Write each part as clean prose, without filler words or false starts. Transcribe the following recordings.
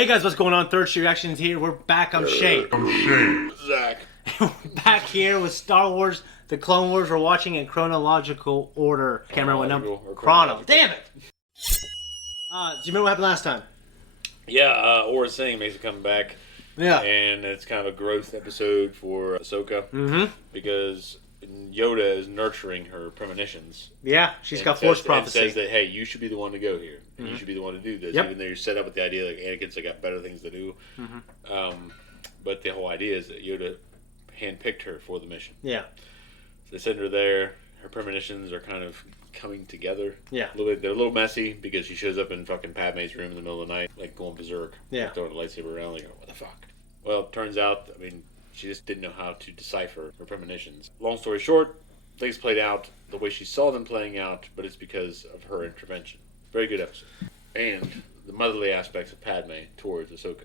Hey guys, what's going on? Third Street Reactions here. We're back. I'm Shane. Zakk. Back here with Star Wars, the Clone Wars. We're watching in chronological order. Can't remember what number. Chrono. Damn it! Do you remember what happened last time? Yeah, Aura Singh makes a comeback. Yeah. And it's kind of a growth episode for Ahsoka. Because Yoda is nurturing her premonitions. Yeah, she's got Force prophecy. And says that, hey, you should be the one to go here. And you should be the one to do this. Yep. Even though you're set up with the idea like Anakin's got better things to do. But the whole idea is that Yoda handpicked her for the mission. Yeah. So they send her there. Her premonitions are kind of coming together. Yeah. They're a little messy because she shows up in fucking Padme's room in the middle of the night, like going berserk. Yeah. Like throwing a lightsaber around, like, what the fuck? Well, it turns out, she just didn't know how to decipher her premonitions. Long story short, things played out the way she saw them playing out, but it's because of her intervention. Very good episode. And the motherly aspects of Padme towards Ahsoka.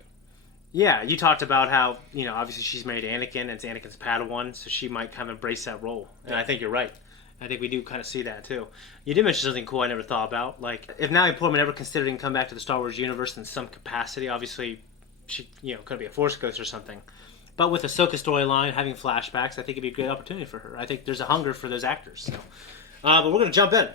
Yeah, you talked about how, obviously she's married to Anakin, and it's Anakin's Padawan, so she might kind of embrace that role. And I think you're right. I think we do kind of see that, too. You did mention something cool I never thought about. Like, if Natalie Portman ever considered come back to the Star Wars universe in some capacity, obviously she, could be a Force ghost or something. But with Ahsoka's storyline, having flashbacks, I think it'd be a good opportunity for her. I think there's a hunger for those actors. So. But we're going to jump in.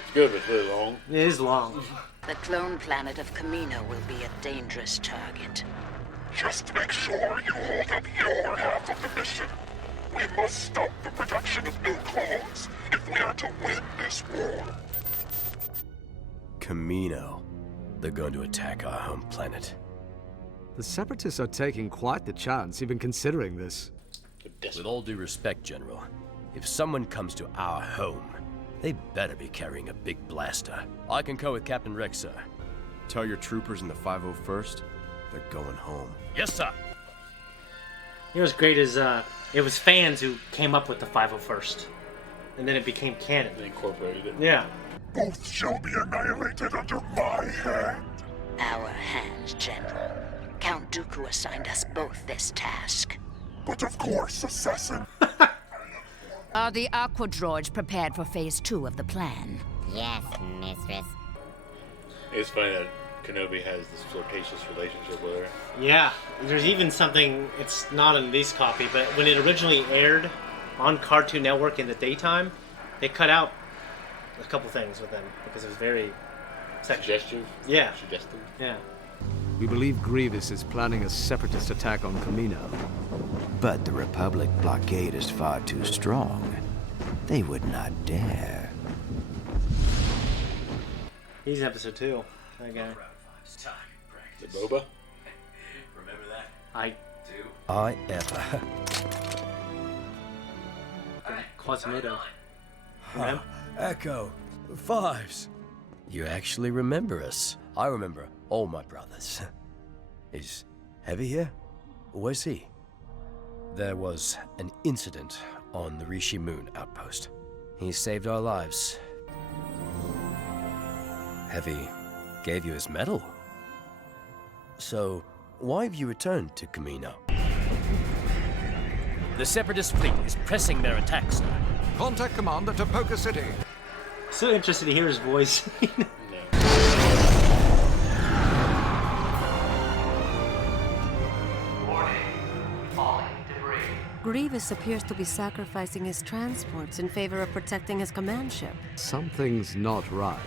It's good, but it's really long. It is long. The clone planet of Kamino will be a dangerous target. Just make sure you hold up your half of the mission. We must stop the production of new clones if we are to win this war. Kamino. They're going to attack our home planet. The Separatists are taking quite the chance, even considering this. With all due respect, General, if someone comes to our home, they better be carrying a big blaster. I concur with Captain Rex, sir. Tell your troopers in the 501st, they're going home. Yes, sir. You know what's great is it was fans who came up with the 501st. And then it became canon. They incorporated it. Yeah. Both shall be annihilated under my hand. Our hands, General. Count Dooku assigned us both this task. But of course, assassin. Are the Aqua Droids prepared for Phase 2 of the plan? Yes, mistress. It's funny that Kenobi has this flirtatious relationship with her. Yeah. There's even something, it's not in this copy, but when it originally aired on Cartoon Network in the daytime, they cut out a couple things with them because it was very sexual. Suggestive? Yeah. Suggestive? Yeah. We believe Grievous is planning a Separatist attack on Kamino. But the Republic blockade is far too strong. They would not dare. He's in episode 2. That guy. The Boba? Remember that? I ever. Quasimodo. Remember? Echo. Fives. You actually remember us. I remember all my brothers. Is Heavy here? Where's he? There was an incident on the Rishi Moon outpost. He saved our lives. Heavy gave you his medal. So, why have you returned to Kamino? The Separatist fleet is pressing their attack, sir. Contact Commander to Poker City. So interested to hear his voice. Grievous appears to be sacrificing his transports in favor of protecting his command ship. Something's not right.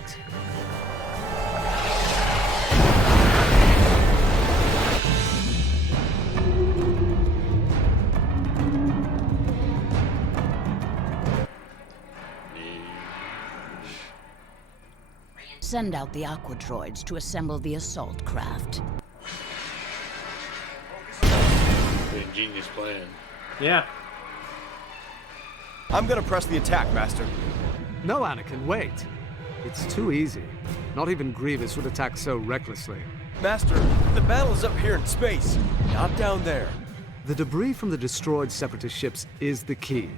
Send out the Aqua Droids to assemble the assault craft. Pretty ingenious plan. Yeah. I'm gonna press the attack, Master. No, Anakin, wait. It's too easy. Not even Grievous would attack so recklessly. Master, the battle's up here in space, not down there. The debris from the destroyed Separatist ships is the key.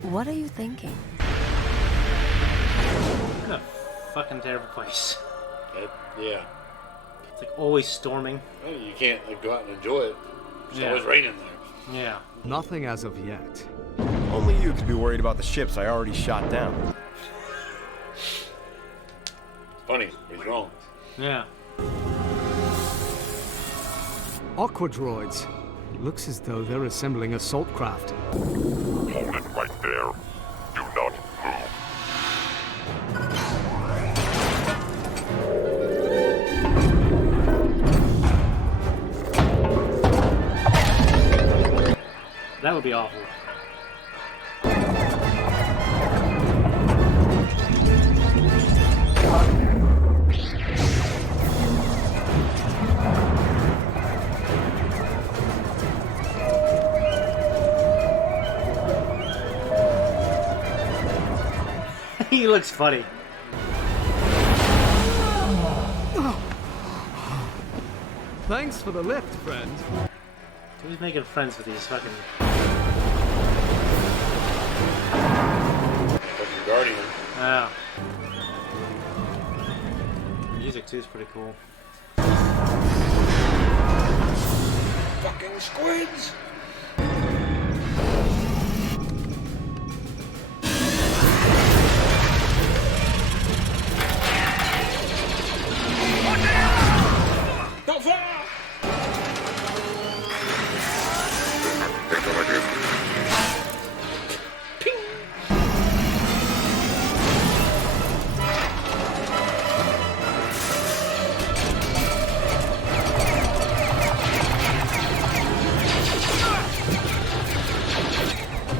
What are you thinking? What a fucking terrible place. Yeah. It's like always storming. Well, you can't go out and enjoy it. It's always raining there. Yeah. Nothing as of yet. Only you could be worried about the ships I already shot down. funny, but he's wrong. Yeah. Aqua droids. It looks as though they're assembling assault craft. Hold it right there. Do not move. That would be awful. He looks funny. Thanks for the lift, friend. Who's making friends with these fucking... Fucking Guardian. Yeah. The music too is pretty cool. Fucking squids! Not far!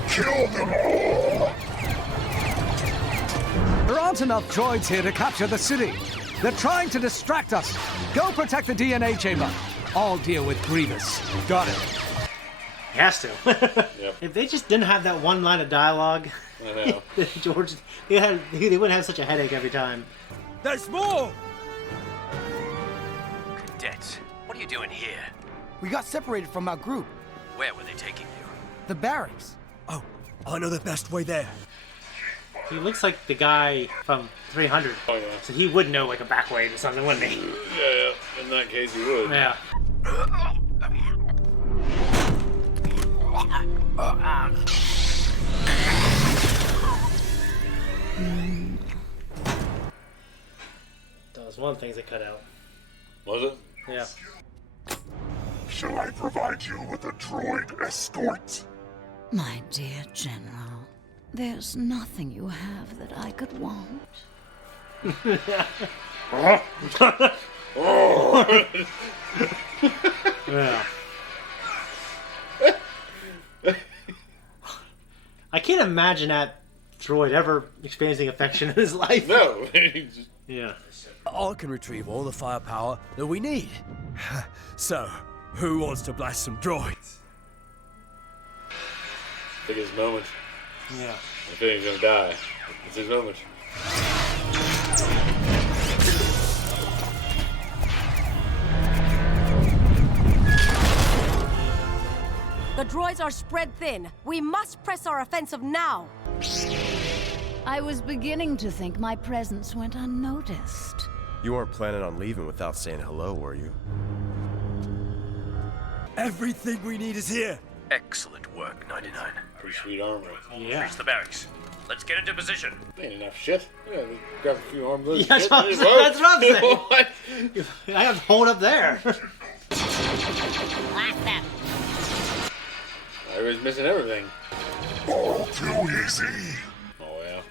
Kill them all! There aren't enough droids here to capture the city. They're trying to distract us. Go protect the DNA chamber. I'll deal with Grievous. Got it. He has to. Yep. If they just didn't have that one line of dialogue, I know. George, they wouldn't have such a headache every time. There's more! Cadets, what are you doing here? We got separated from our group. Where were they taking you? The barracks. Oh, I know the best way there. He looks like the guy from 300. Oh, yeah. So he would know like a back way or something, wouldn't he? Yeah, in that case he would. Yeah. That was one of the things they cut out. Was it? Yeah. Shall I provide you with a droid escort? My dear General, there's nothing you have that I could want. Yeah. I can't imagine that droid ever experiencing affection in his life. No. Yeah. I can retrieve all the firepower that we need. So, who wants to blast some droids? Take his moment. Yeah. If he's gonna die, it's his moment. The droids are spread thin. We must press our offensive now. I was beginning to think my presence went unnoticed. You weren't planning on leaving without saying hello, were you? Everything we need is here. Excellent work, 99. Pretty sweet armor. Yeah. Reach the barracks. Let's get into position. Ain't enough shit. Yeah, they grab a few arms. Yeah, that's what I'm saying. What? I have to hold up there. I was missing everything. All too easy. Oh, yeah.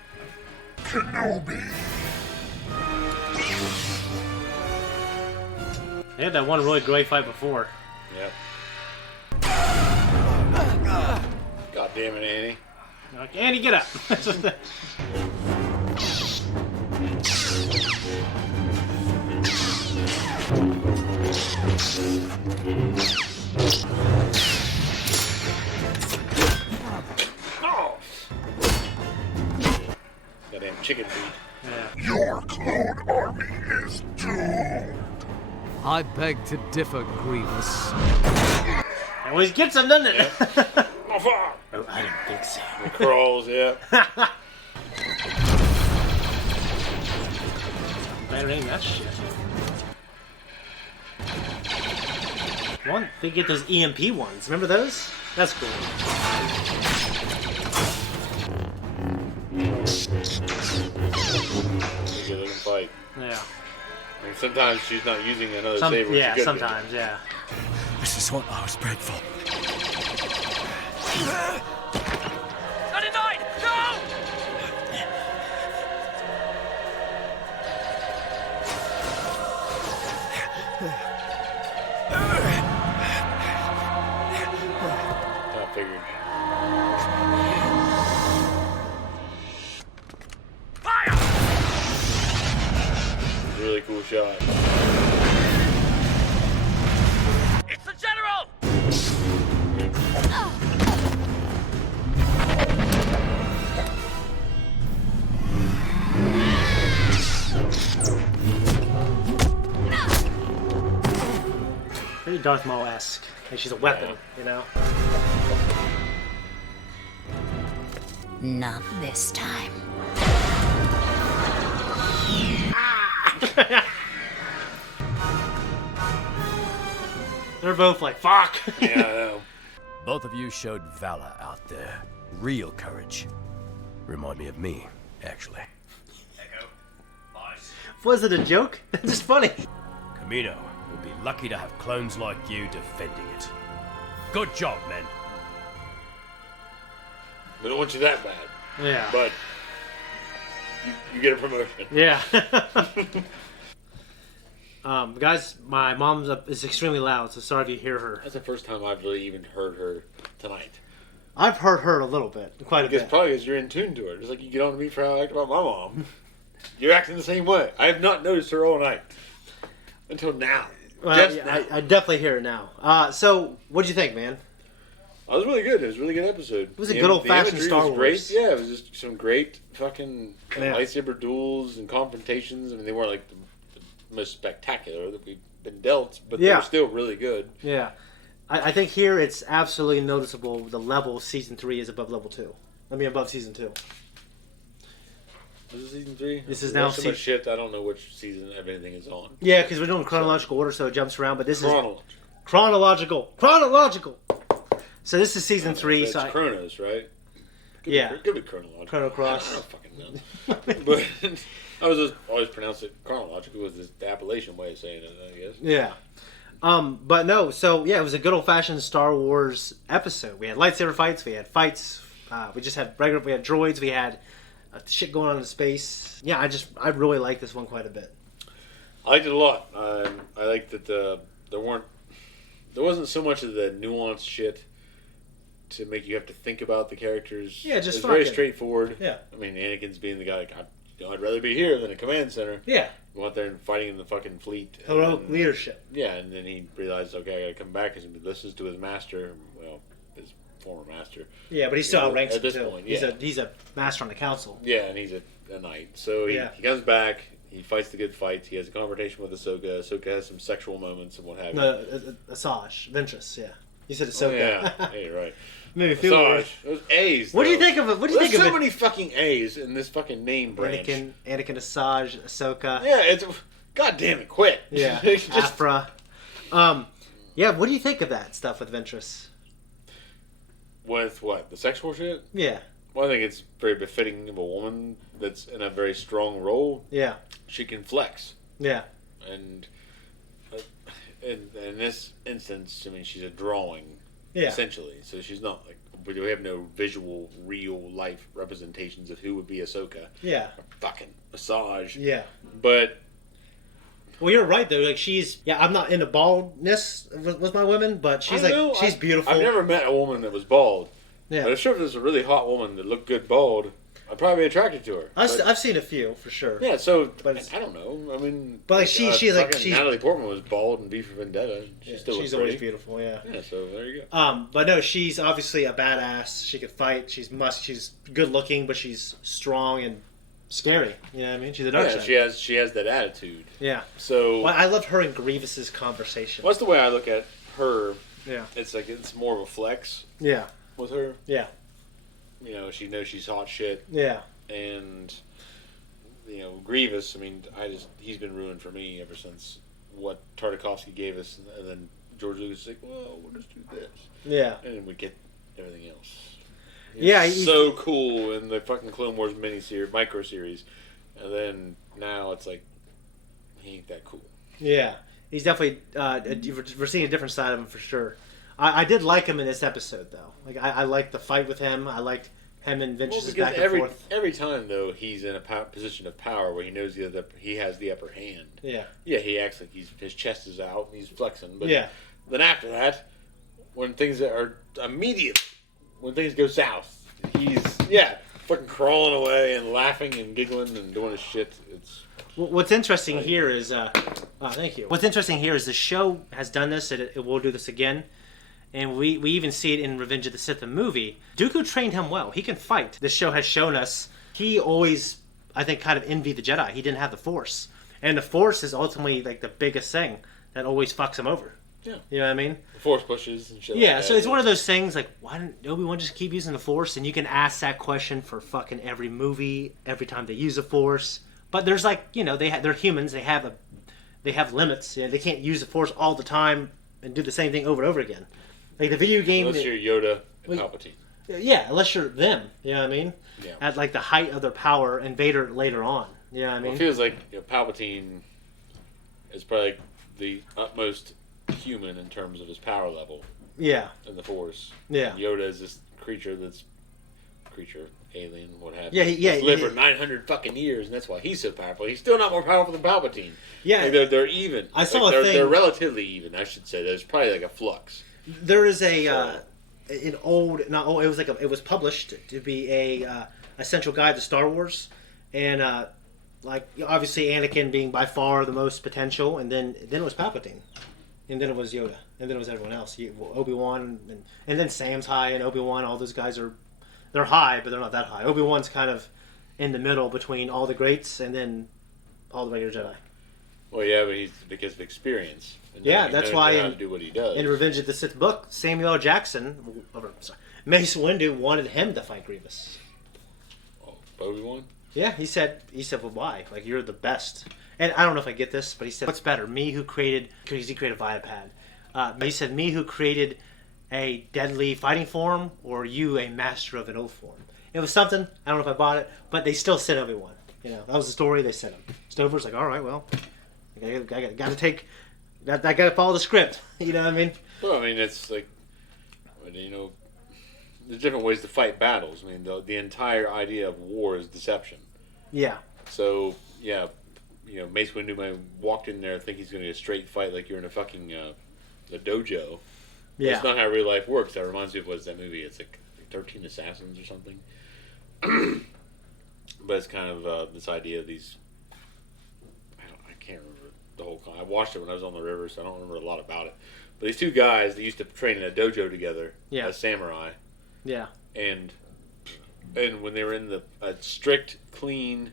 Kenobi. They had that one really great fight before. Yep. God damn it, Annie. Like, Andy, get up. Oh! Goddamn chicken feet. Yeah. Your clone army is doomed. I beg to differ, Grievous. It always gets them, doesn't it? Oh, fuck! Oh, I didn't think so. The crawls, yeah. Better aim that shit. One, they get those EMP ones. Remember those? That's cool. Good looking fight. Yeah. And sometimes she's not using another Some, saber. when yeah, she could be. sometimes, yeah. This is what I was bred for. 99! No! I figured. Fire! Really cool shot. It's the general! Pretty Darth Maul-esque. Like she's a weapon, you know? Not this time. They're both like, fuck! Yeah, I know. Both of you showed valor out there. Real courage. Remind me of me, actually. Echo. Boss. Was it a joke? It's just funny. Camino will be lucky to have clones like you defending it. Good job, men. We don't want you that bad. Yeah. But you get a promotion. Yeah. Guys, my mom's up is extremely loud, so sorry if you hear her. That's the first time I've really even heard her tonight. I've heard her a little bit, quite a bit. Probably because you're in tune to her. Just like you get on to me for how I act about my mom. You're acting the same way. I have not noticed her all night. Until now. Well, Just yeah, now. I definitely hear it now. So, what'd you think, man? It was really good. It was a really good episode. It was a good old-fashioned imagery Star was great. Wars. Yeah, it was just some great fucking Yeah. lightsaber duels and confrontations. I mean, they weren't like the most spectacular that we've been dealt, but they Yeah. were still really good. Yeah. I think here it's absolutely noticeable the level Season 3 is above Level 2. I mean, above Season 2. Was it season 3? This is There's now so much shit. I don't know which season everything is on. Yeah, because we're doing chronological order, so it jumps around, but this Chronological. is... Chronological! So this is Season 3, It's so... Chronos, right? Yeah. It could be chronological. Chrono Cross. I don't fucking know. But I was just always pronounced it chronological was the Appalachian way of saying it, I guess. Yeah. But no, so yeah, it was a good old-fashioned Star Wars episode. We had lightsaber fights, we had fights, we just had we had droids, we had shit going on in space. Yeah, I really like this one quite a bit. I liked it a lot. I liked that there wasn't so much of the nuanced shit to make you have to think about the characters. Yeah, just it's very fucking- straightforward. Yeah. I mean, Anakin's being the guy like, I'd rather be here than a command center. Yeah. Go out there and fighting in the fucking fleet. Heroic And- leadership. Yeah, and then he realized, okay, I gotta come back and he listens to his master. Well, his former master. Yeah, but he still outranks at him this too. point. Yeah. He's a master on the council. Yeah, and he's a knight. So he comes back. He fights the good fights. He has a conversation with Ahsoka. Ahsoka has some sexual moments and what have you. No, Asajj, Ventress. Yeah, you said Ahsoka. Oh, yeah, yeah, you're right. Made me feel Asajj. weird. Those A's. What do you though. think of it? What do you There's think of so it? many fucking A's in this fucking name branch. Anakin, Asajj, Ahsoka. Yeah, it's. God damn it! Quit. Yeah, It's just- Afra. Yeah, what do you think of that stuff with Ventress? With what? The sexual shit? Yeah. Well, I think it's very befitting of a woman that's in a very strong role. Yeah. She can flex. Yeah. And in this instance, I mean, she's a drawing. Yeah. Essentially. So she's not like. We have no visual, real life representations of who would be Ahsoka. Yeah. Or fucking Asajj. Yeah. But. Well, you're right though. Like she's, I'm not into baldness with my women, but she's I know, she's beautiful. I've never met a woman that was bald. Yeah. But I'm sure if there's a really hot woman that looked good bald, I'd probably be attracted to her. I've seen a few for sure. Yeah, so But I don't know. I mean, But, like, she's like fucking she's Natalie Portman was bald in V for Vendetta. She still she's looks always pretty. beautiful. Yeah. Yeah, so there you go. But no, she's obviously a badass. She could fight. She's good looking, but she's strong and scary. You know what I mean? She's a dark Yeah, side. she has that attitude. Yeah. So Well, I love her and Grievous's conversation. what's the way I look at her? Yeah. It's like it's more of a flex Yeah. with her. Yeah. You know, she knows she's hot shit. Yeah. And you know, Grievous. I mean, he's been ruined for me ever since what Tartakovsky gave us, and then George Lucas is like, well, we'll just do this. Yeah. And then we get everything else. Yeah, It's so cool in the fucking Clone Wars micro series, and then now it's like he ain't that cool. Yeah, he's definitely. We're seeing a different side of him for sure. I did like him in this episode though. Like I liked the fight with him. I liked him and Vince's back and forth. Every time though, he's in a position of power where he knows he has the upper hand. Yeah. Yeah, he acts like his chest is out and he's flexing. But yeah. Then after that, when things go south, he's fucking crawling away and laughing and giggling and doing his shit. It's what's interesting here is thank you. What's interesting here is the show has done this. It will do this again. And we even see it in Revenge of the Sith, the movie. Dooku trained him well. He can fight. This show has shown us he always, I think, kind of envied the Jedi. He didn't have the Force. And the Force is ultimately like the biggest thing that always fucks him over. Yeah. You know what I mean? The Force pushes and shit. Yeah, so it's one of those things like, why didn't Obi-Wan just keep using the Force? And you can ask that question for fucking every movie, every time they use the Force. But there's like, they're humans. They have limits. They can't use the Force all the time and do the same thing over and over again. Like the video game... Unless you're Yoda and Palpatine. Yeah, unless you're them. You know what I mean? Yeah. At like the height of their power, and Vader later on. You know what I mean? Well, it feels like Palpatine is probably like the utmost human in terms of his power level. Yeah. In the Force. Yeah. And Yoda is this alien, what have you. He's lived for 900 fucking years, and that's why he's so powerful. He's still not more powerful than Palpatine. Yeah. Like they're even. I saw a thing. They're relatively even, I should say. There's probably like a flux. There is it was published to be a essential guide to Star Wars, and like obviously Anakin being by far the most potential, and then it was Palpatine, and then it was Yoda, and then it was everyone else. Obi-Wan, and then Sam's high, and Obi-Wan. All those guys they're high, but they're not that high. Obi-Wan's kind of in the middle between all the greats and then all the regular Jedi. Well, yeah, but he's because of experience. Yeah, that's why to do what he does. In Revenge of the Sith book, Samuel L. Jackson, Mace Windu wanted him to fight Grievous. Oh, Obi-Wan? Yeah, he said, well, why? Like, you're the best. And I don't know if I get this, but he said, what's better, me who created, because he created Vitapad. He said, me who created a deadly fighting form, or you a master of an oath form. It was something, I don't know if I bought it, but they still said Obi-Wan. That was the story they said him. Stover's like, all right, well, I got to take... I got to follow the script. You know what I mean? Well, I mean, it's like, there's different ways to fight battles. I mean, the entire idea of war is deception. Yeah. So, yeah, Mace Windu might walked in there think he's going to get a straight fight like you're in a fucking a dojo. Yeah. That's not how real life works. That reminds me of what's that movie? It's like 13 Assassins or something. But it's kind of this idea of these. I can't remember the whole. I watched it when I was on the river, so I don't remember a lot about it. But these two guys, they used to train in a dojo together as samurai. Yeah. And when they were in the strict, clean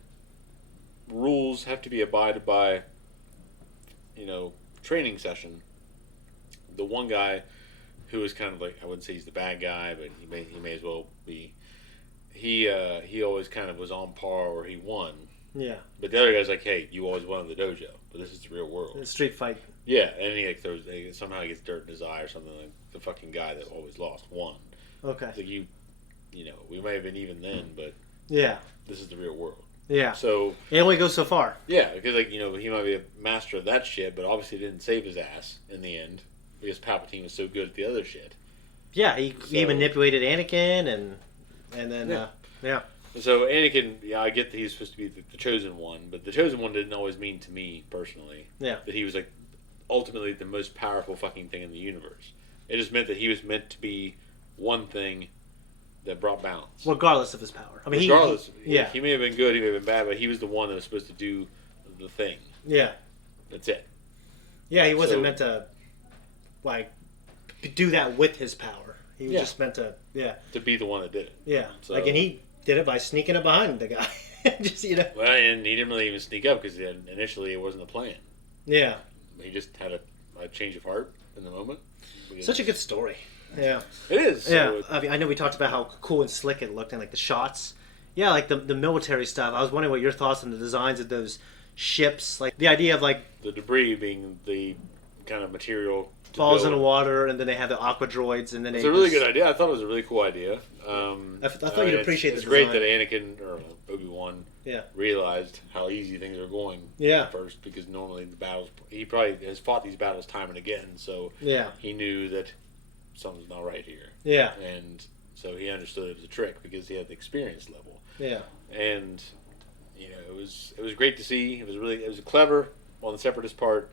rules have to be abided by, training session. The one guy who was kind of like, I wouldn't say he's the bad guy, but he may as well be. He always kind of was on par or he won. Yeah. But the other guy's like, hey, you always won in the dojo, but this is the real world. It's a street fight. Yeah, and he somehow gets dirt in his eye or something. Like the fucking guy that always lost won. Okay. It's like we may have been even then, but yeah, this is the real world. Yeah. So it only goes so far. Yeah, because he might be a master of that shit, but obviously didn't save his ass in the end because Palpatine was so good at the other shit. Yeah, he manipulated Anakin and then yeah. So Anakin, I get that he's supposed to be the chosen one, but the chosen one didn't always mean to me personally that he was like ultimately the most powerful fucking thing in the universe. It just meant that he was meant to be one thing that brought balance, regardless of his power. I mean, he may have been good, he may have been bad, but he was the one that was supposed to do the thing. Yeah, that's it. Yeah, he wasn't meant to like do that with his power. He was just meant to to be the one that did it. Yeah, so, and he did it by sneaking up behind the guy. Just Well, and he didn't really even sneak up because initially it wasn't a plan. Yeah, he just had a change of heart in the moment. Such a good story. Yeah, it is. Yeah, I mean, I know we talked about how cool and slick it looked and like the shots. Yeah, like the military stuff. I was wondering what your thoughts on the designs of those ships, like the idea of like the debris being the kind of material falls in the water, and then they have the aqua droids, and then it's a really good idea. I thought it was a really cool idea. I thought you'd appreciate it's the great design. that Anakin or Obi-Wan realized how easy things are going first, because normally the battles, he probably has fought these battles time and again, so he knew that something's not right here. Yeah. And so he understood it was a trick because he had the experience level. Yeah. And it was great to see. It was clever on the Separatist part.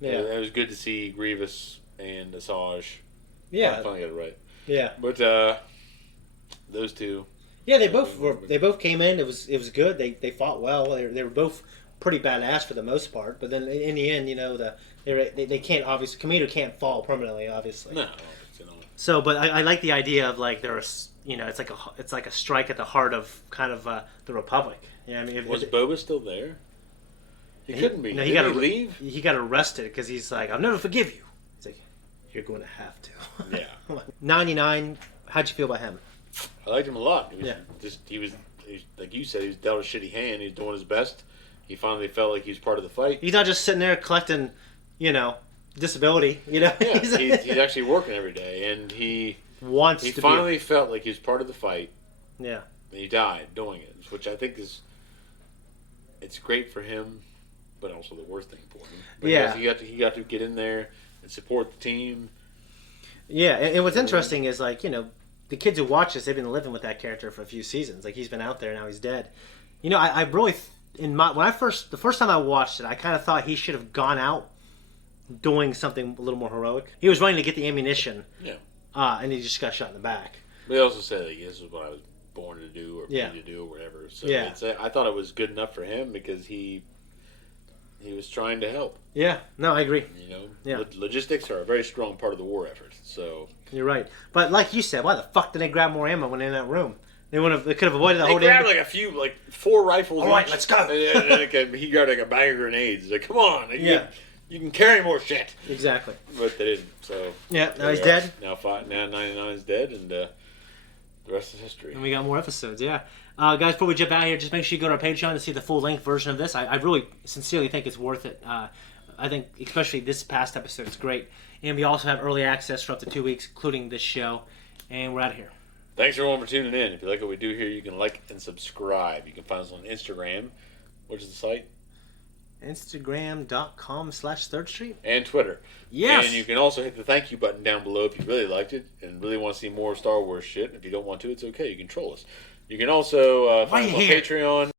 Yeah. It was good to see Grievous and Asajj. Yeah. I finally got it right. Yeah. But those two. Yeah, they both came in. It was good. They fought well. They were both pretty badass for the most part. But then in the end, they can't, obviously, Kamino can't fall permanently, obviously. No. So, but I like the idea of like there's it's like a strike at the heart of kind of the Republic. Yeah, I mean, was Boba still there? He couldn't be. No, Did he leave? He got arrested because he's like, I'll never forgive you. He's like, you're going to have to. Yeah. 99. How'd you feel about him? I liked him a lot. He was like you said, he was dealt a shitty hand. He was doing his best. He finally felt like he was part of the fight. He's not just sitting there collecting, disability. Yeah, he's actually working every day, and he finally felt like he was part of the fight. Yeah. And he died doing it, which I think it's great for him, but also the worst thing for him. Because he got to get in there and support the team. Yeah, and what's interesting is like the kids who watch this, they've been living with that character for a few seasons. Like he's been out there, now he's dead. I really the first time I watched it, I kind of thought he should have gone out doing something a little more heroic. He was running to get the ammunition, and he just got shot in the back. But he also said like, this is what I was born to do or made to do or whatever. So I thought it was good enough for him because he was trying to help. Yeah, no, I agree. Logistics are a very strong part of the war effort. So you're right, but like you said, why the fuck did they grab more ammo when in that room? They could have avoided the whole. They grabbed like 4 rifles. All right, let's go. And he grabbed like a bag of grenades. He's like, come on, you can carry more shit. Exactly. But they didn't. So now he's dead. Now 99 is dead, and the rest is history. And we got more episodes. Yeah. Guys, before we jump out of here, just make sure you go to our Patreon to see the full-length version of this. I really, sincerely think it's worth it. I think, especially this past episode, it's great. And we also have early access for up to 2 weeks, including this show. And we're out of here. Thanks, everyone, for tuning in. If you like what we do here, you can like and subscribe. You can find us on Instagram, which is the site? Instagram.com/Third Street. And Twitter. Yes. And you can also hit the thank you button down below if you really liked it and really want to see more Star Wars shit. If you don't want to, it's okay. You can troll us. You can also find us on Patreon.